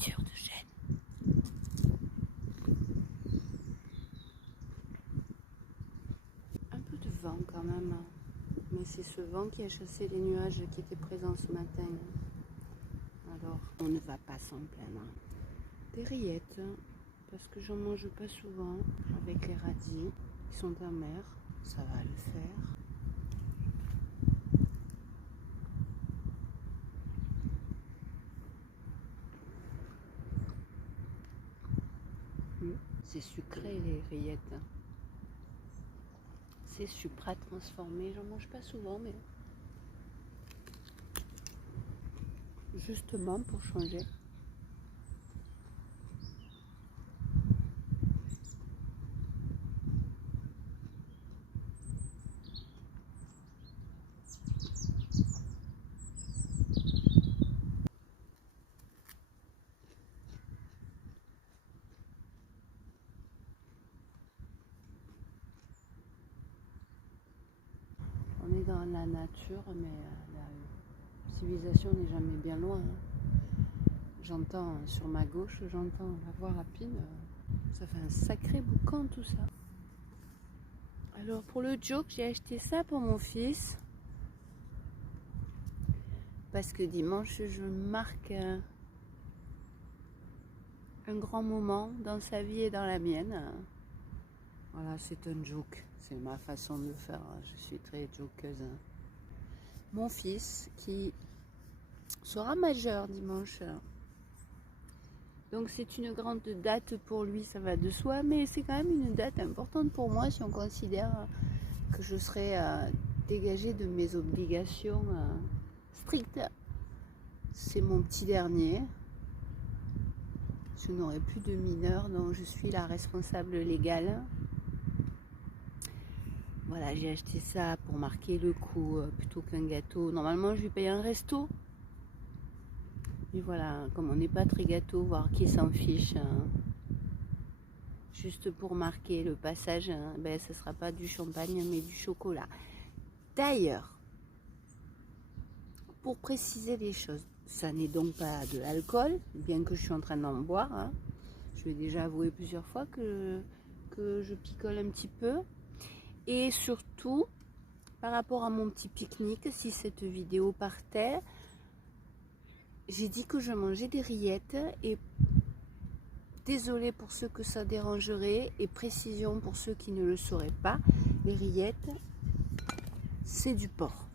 nature de Gênes. Un peu de vent quand même, mais c'est ce vent qui a chassé les nuages qui étaient présents ce matin. Alors on ne va pas s'en plaindre. Des rillettes, parce que j'en mange pas souvent, avec les radis qui sont amers, ça va le faire. C'est sucré les rillettes. C'est supra transformé, j'en mange pas souvent, mais justement pour changer. On est dans la nature, mais la civilisation n'est jamais bien loin. J'entends sur ma gauche, j'entends la voie rapide. Ça fait un sacré boucan tout ça. Alors pour le joke, j'ai acheté ça pour mon fils. Parce que dimanche, je marque un grand moment dans sa vie et dans la mienne. Voilà, c'est un joke. C'est ma façon de faire. Je suis très jokeuse. Mon fils qui sera majeur dimanche. Donc c'est une grande date pour lui, ça va de soi. Mais c'est quand même une date importante pour moi si on considère que je serai dégagée de mes obligations strictes. C'est mon petit dernier. Je n'aurai plus de mineur, donc je suis la responsable légale. Voilà, j'ai acheté ça pour marquer le coup plutôt qu'un gâteau. Normalement, je lui paye un resto. Mais voilà, comme on n'est pas très gâteau, voire qui s'en fiche, juste pour marquer le passage, ben, ce ne sera pas du champagne, mais du chocolat. D'ailleurs, pour préciser les choses, ça n'est donc pas de l'alcool, bien que je suis en train d'en boire. Je vais déjà avouer plusieurs fois que je picole un petit peu. Et surtout, par rapport à mon petit pique-nique, si cette vidéo partait, j'ai dit que je mangeais des rillettes. Et désolée pour ceux que ça dérangerait, et précision pour ceux qui ne le sauraient pas, les rillettes, c'est du porc.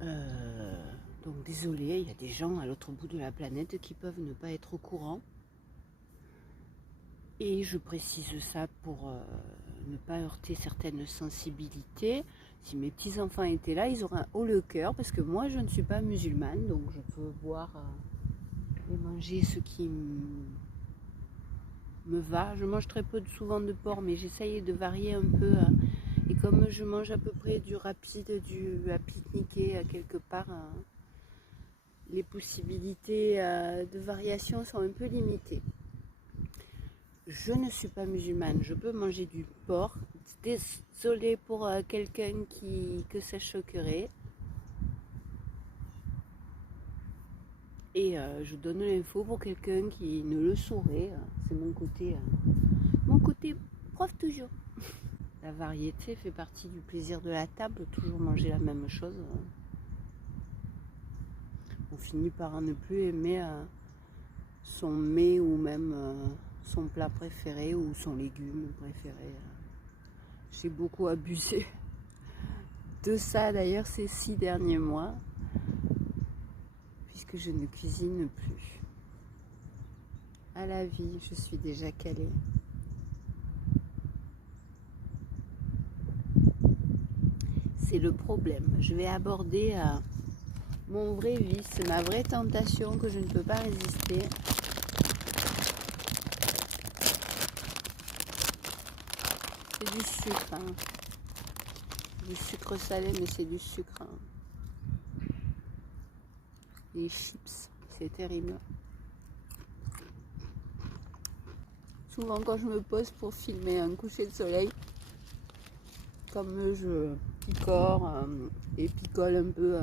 Donc désolée, il y a des gens à l'autre bout de la planète qui peuvent ne pas être au courant. Et je précise ça pour ne pas heurter certaines sensibilités. Si mes petits-enfants étaient là, ils auraient un haut le cœur, parce que moi, je ne suis pas musulmane, donc je peux boire et manger ce qui me va. Je mange très peu souvent de porc, mais j'essaye de varier un peu. Et comme je mange à peu près du rapide, à pique-niquer quelque part, les possibilités de variation sont un peu limitées. Je ne suis pas musulmane, je peux manger du porc. Désolée pour quelqu'un que ça choquerait. Et je donne l'info pour quelqu'un qui ne le saurait. C'est mon côté prof toujours. La variété fait partie du plaisir de la table, toujours manger la même chose. On finit par ne plus aimer son mets ou même son plat préféré ou son légume préféré. J'ai beaucoup abusé de ça d'ailleurs ces 6 derniers mois, puisque je ne cuisine plus. À la vie, je suis déjà calée. C'est le problème. Je vais aborder mon vrai vice, ma vraie tentation que je ne peux pas résister. C'est du sucre. Du sucre salé, mais c'est du sucre. Les chips, c'est terrible. Souvent quand je me pose pour filmer un coucher de soleil, comme je picore et picole un peu.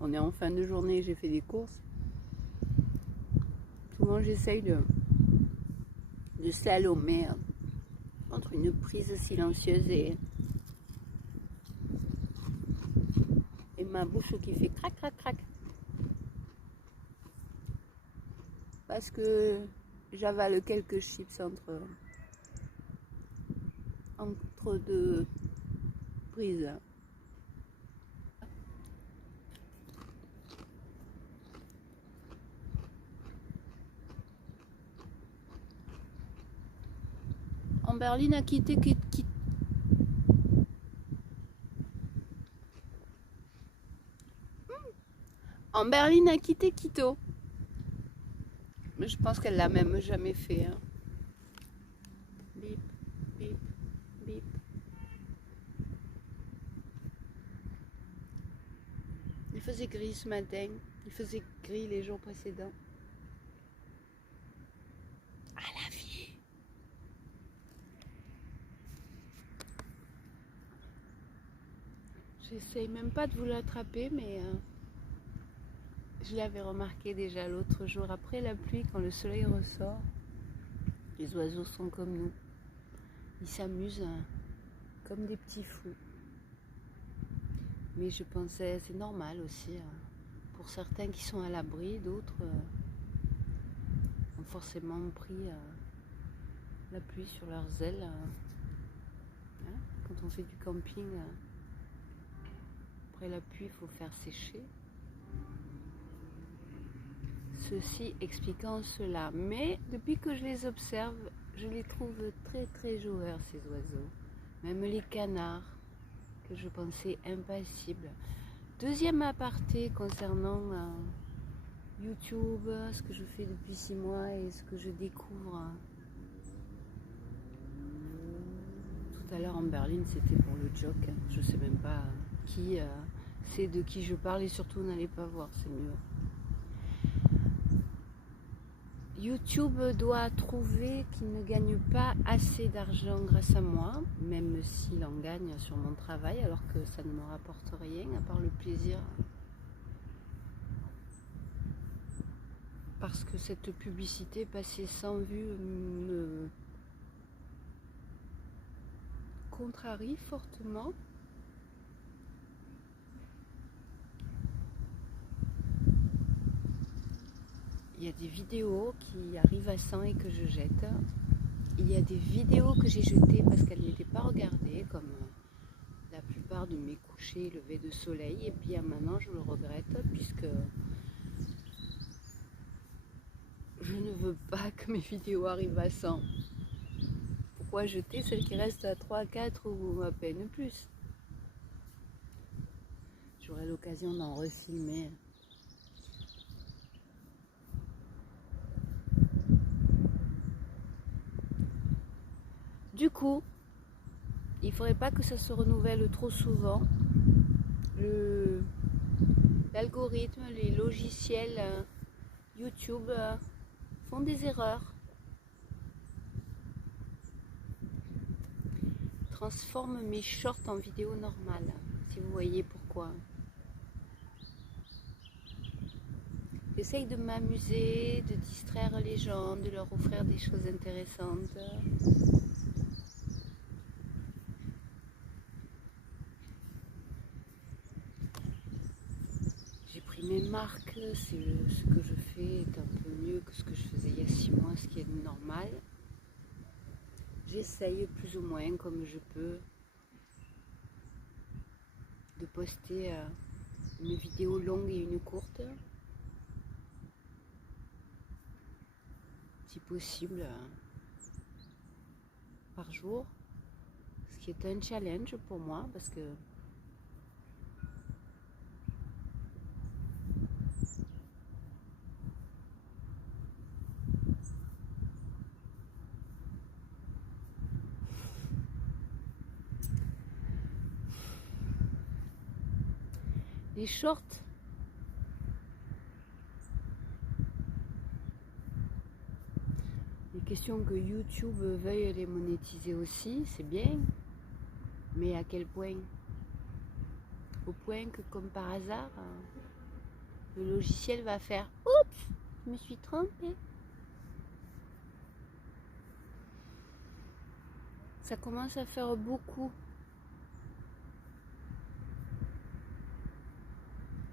On est en fin de journée, j'ai fait des courses. Souvent j'essaye de slalomer entre une prise silencieuse et ma bouche qui fait crac crac crac. Parce que j'avale quelques chips entre deux prises. Amberline a quitté Amberline a quitté Quito. Mais je pense qu'elle l'a même jamais fait. Hein. Bip, bip, bip. Il faisait gris ce matin. Il faisait gris les jours précédents. Ah la vie! J'essaye même pas de vous l'attraper, mais je l'avais remarqué déjà l'autre jour après la pluie, quand le soleil ressort. Les oiseaux sont comme nous. Ils s'amusent comme des petits fous. Mais je pensais, c'est normal aussi. Pour certains qui sont à l'abri, d'autres ont forcément pris la pluie sur leurs ailes. Hein, quand on fait du camping, après la pluie, il faut faire sécher. Ceci expliquant cela. Mais depuis que je les observe, je les trouve très très joueurs, ces oiseaux. Même les canards, que je pensais impassibles. Deuxième aparté concernant YouTube, ce que je fais depuis 6 mois et ce que je découvre. Tout à l'heure en Berlin, c'était pour le joke. Je sais même pas qui c'est de qui je parle et surtout n'allez pas voir, c'est mieux. YouTube doit trouver qu'il ne gagne pas assez d'argent grâce à moi, même s'il en gagne sur mon travail, alors que ça ne me rapporte rien à part le plaisir. Parce que cette publicité passée sans vue me contrarie fortement. Il y a des vidéos qui arrivent à 100 et que je jette. Il y a des vidéos que j'ai jetées parce qu'elles n'étaient pas regardées, comme la plupart de mes couchers et levées de soleil. Et puis maintenant, je le regrette puisque je ne veux pas que mes vidéos arrivent à 100. Pourquoi jeter celles qui restent à 3, 4 ou à peine plus? J'aurai l'occasion d'en refilmer. Du coup, il ne faudrait pas que ça se renouvelle trop souvent. L'algorithme, les logiciels YouTube font des erreurs. Transforme mes shorts en vidéo normale, si vous voyez pourquoi. J'essaye de m'amuser, de distraire les gens, de leur offrir des choses intéressantes. J'ai pris mes marques, ce que je fais est un peu mieux que ce que je faisais il y a 6 mois, ce qui est normal. J'essaye plus ou moins comme je peux de poster une vidéo longue et une courte. Si possible par jour, ce qui est un challenge pour moi parce que les shorts, les questions que YouTube veuille les monétiser aussi, c'est bien, mais à quel point? Au point que, comme par hasard, le logiciel va faire « Oups, je me suis trompée ». Ça commence à faire beaucoup.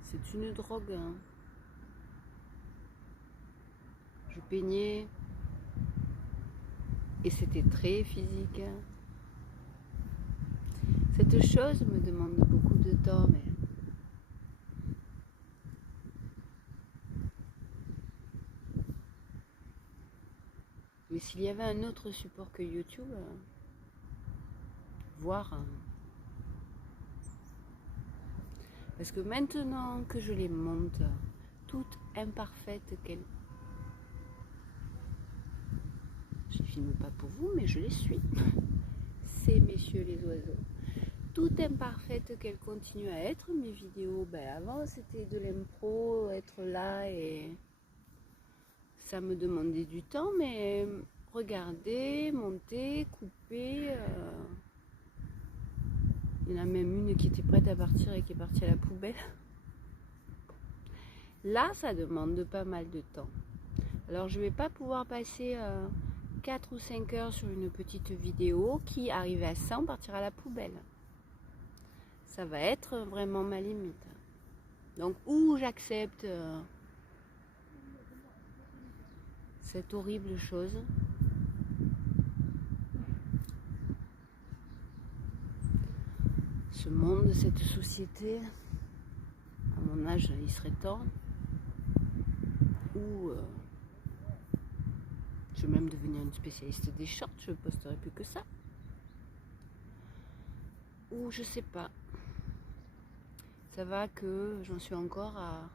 C'est une drogue. Hein. Je peignais et c'était très physique. Hein. Cette chose me demande beaucoup de temps, mais s'il y avait un autre support que YouTube, voir. Parce que maintenant que je les monte, toutes imparfaites qu'elles... Je les filme pas pour vous, mais je les suis. Ces messieurs les oiseaux. Toutes imparfaites qu'elles continuent à être, mes vidéos, avant c'était de l'impro, être là et ça me demandait du temps, mais regarder, monter, couper... Il y en a même une qui était prête à partir et qui est partie à la poubelle. Là, ça demande pas mal de temps. Alors, je ne vais pas pouvoir passer 4 ou 5 heures sur une petite vidéo qui, arrivée à 100, partira à la poubelle. Ça va être vraiment ma limite. Donc, ou j'accepte cette horrible chose, ce monde, cette société, à mon âge, il serait temps, ou je vais même devenir une spécialiste des shorts, je ne posterai plus que ça, ou je sais pas. Ça va que j'en suis encore à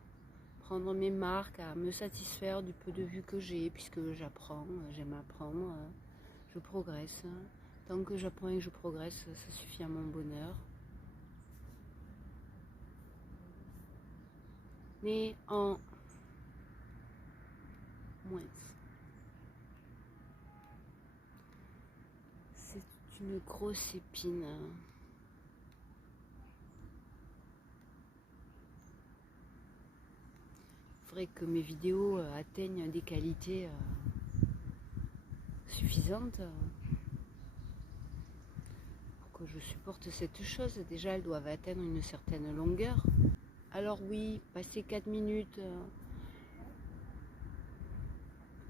prendre mes marques, à me satisfaire du peu de vues que j'ai, puisque j'apprends, j'aime apprendre, je progresse. Tant que j'apprends et que je progresse, ça suffit à mon bonheur. Mais en moins. C'est une grosse épine. Il faudrait que mes vidéos atteignent des qualités suffisantes pour que je supporte cette chose. Déjà, elles doivent atteindre une certaine longueur. Alors oui, passer 4 minutes,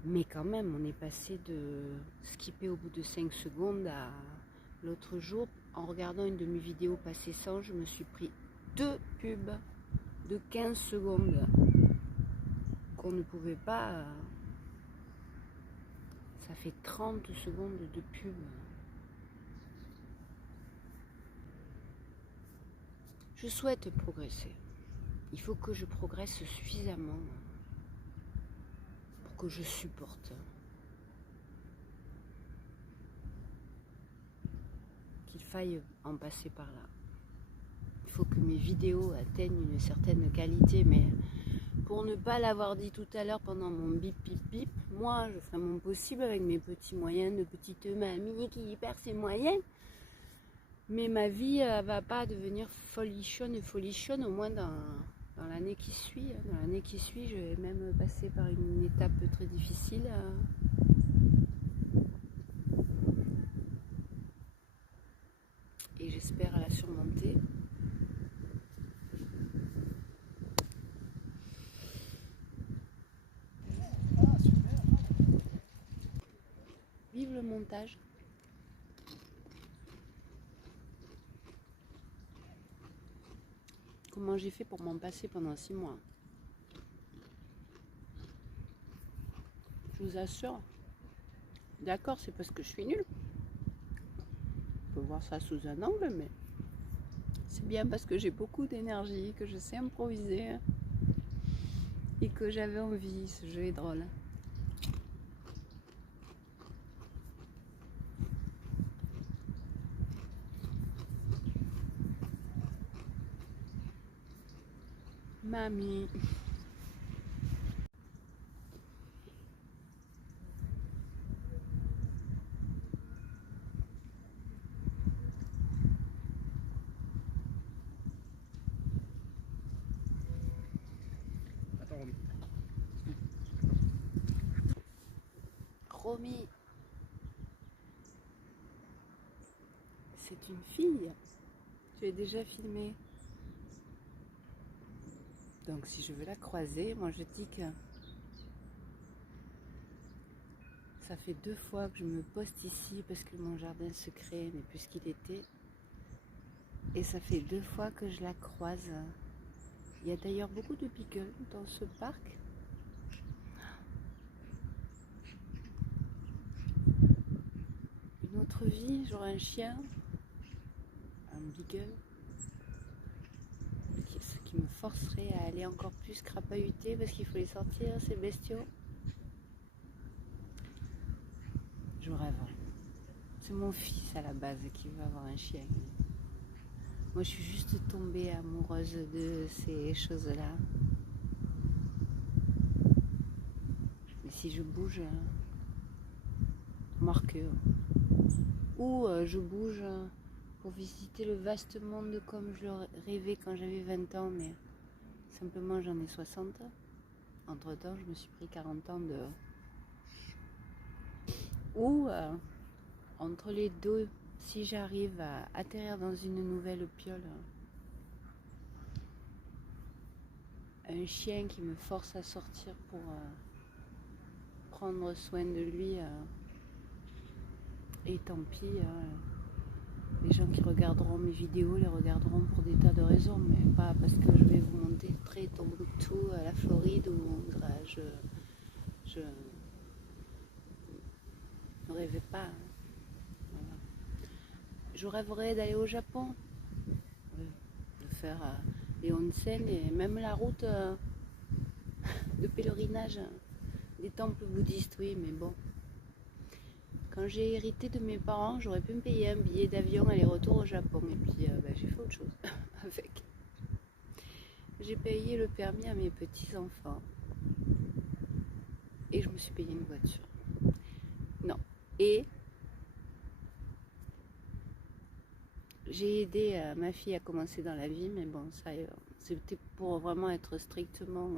mais quand même, on est passé de skipper au bout de 5 secondes à l'autre jour. En regardant une de mes vidéos passer 100, je me suis pris 2 pubs de 15 secondes qu'on ne pouvait pas... Ça fait 30 secondes de pub. Je souhaite progresser. Il faut que je progresse suffisamment pour que je supporte. Qu'il faille en passer par là. Il faut que mes vidéos atteignent une certaine qualité, mais pour ne pas l'avoir dit tout à l'heure pendant mon bip bip bip, moi je ferai mon possible avec mes petits moyens de petite mamie qui perd ses moyens. Mais ma vie va pas devenir folichonne, au moins dans l'année qui suit. Dans l'année qui suit, je vais même passer par une étape très difficile. Et j'espère la surmonter. Vive le montage. Comment j'ai fait pour m'en passer pendant 6 mois. Je vous assure. D'accord, c'est parce que je suis nulle. On peut voir ça sous un angle, mais c'est bien parce que j'ai beaucoup d'énergie, que je sais improviser et que j'avais envie. Ce jeu est drôle. Mamie. Romy, c'est une fille. Tu es déjà filmée. Donc si je veux la croiser, moi je dis que ça fait 2 fois que je me poste ici parce que mon jardin secret n'est plus ce qu'il était. Et ça fait 2 fois que je la croise. Il y a d'ailleurs beaucoup de beagles dans ce parc. Une autre vie, j'aurais un chien, un beagle, ce qui me forcerait à aller encore plus crapahuter parce qu'il faut les sortir, ces bestiaux. Je rêve. C'est mon fils à la base qui veut avoir un chien. Moi, je suis juste tombée amoureuse de ces choses-là. Mais si je bouge, remarque, ou je bouge pour visiter le vaste monde comme je le rêvais quand j'avais 20 ans, mais simplement j'en ai 60. Entre temps, je me suis pris 40 ans de... Ou entre les deux, si j'arrive à atterrir dans une nouvelle piole, un chien qui me force à sortir pour prendre soin de lui, et tant pis, les gens qui regarderont mes vidéos les regarderont pour des tas de raisons, mais pas parce que je vais vous montrer Tombouctou à la Floride où je ne rêvais pas. Voilà. Je rêverais d'aller au Japon, de faire les onsen et même la route de pèlerinage des temples bouddhistes, oui, mais bon. Quand j'ai hérité de mes parents, j'aurais pu me payer un billet d'avion aller-retour au Japon. Et puis j'ai fait autre chose avec. J'ai payé le permis à mes petits-enfants. Et je me suis payé une voiture. Non. Et j'ai aidé ma fille à commencer dans la vie, mais bon, ça, c'était pour vraiment être strictement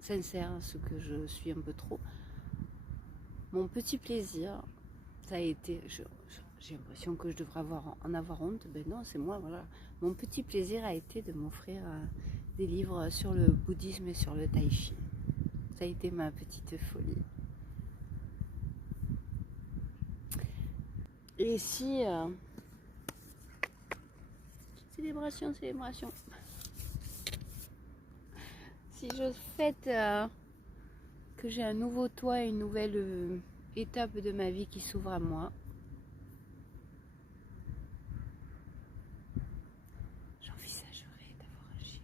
sincère, ce que je suis un peu trop. Mon petit plaisir, ça a été, j'ai l'impression que je devrais en avoir honte, ben non, c'est moi, voilà. Mon petit plaisir a été de m'offrir des livres sur le bouddhisme et sur le tai chi. Ça a été ma petite folie. Et si... célébration. Si je fête que j'ai un nouveau toit et une nouvelle étape de ma vie qui s'ouvre à moi, j'envisagerais d'avoir un chien.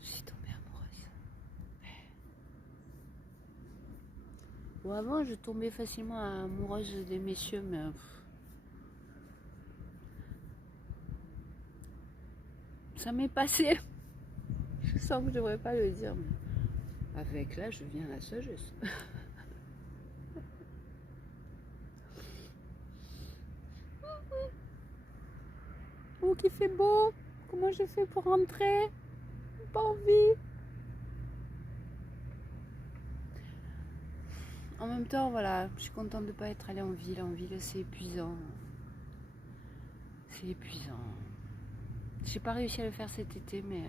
Je suis tombée amoureuse. Bon, avant, je tombais facilement amoureuse des messieurs, mais... ça m'est passé. Je sens que je devrais pas le dire, mais avec l'âge vient la sagesse. Oh, qu'il fait beau. Comment je fais pour rentrer? Pas envie. En même temps, voilà, je suis contente de ne pas être allée en ville. En ville, c'est épuisant. C'est épuisant. J'ai pas réussi à le faire cet été, mais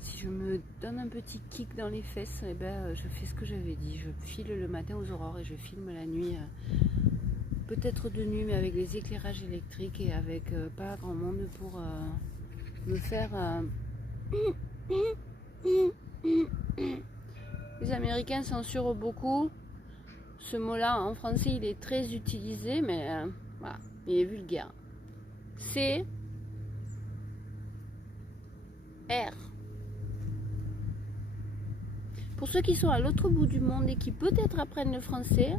si je me donne un petit kick dans les fesses, eh ben, je fais ce que j'avais dit. Je file le matin aux aurores et je filme la nuit. Peut-être de nuit, mais avec les éclairages électriques et avec pas grand monde pour me faire... Les Américains censurent beaucoup. Ce mot-là, en français, il est très utilisé, mais voilà, il est vulgaire. C'est... R. Pour ceux qui sont à l'autre bout du monde et qui peut-être apprennent le français,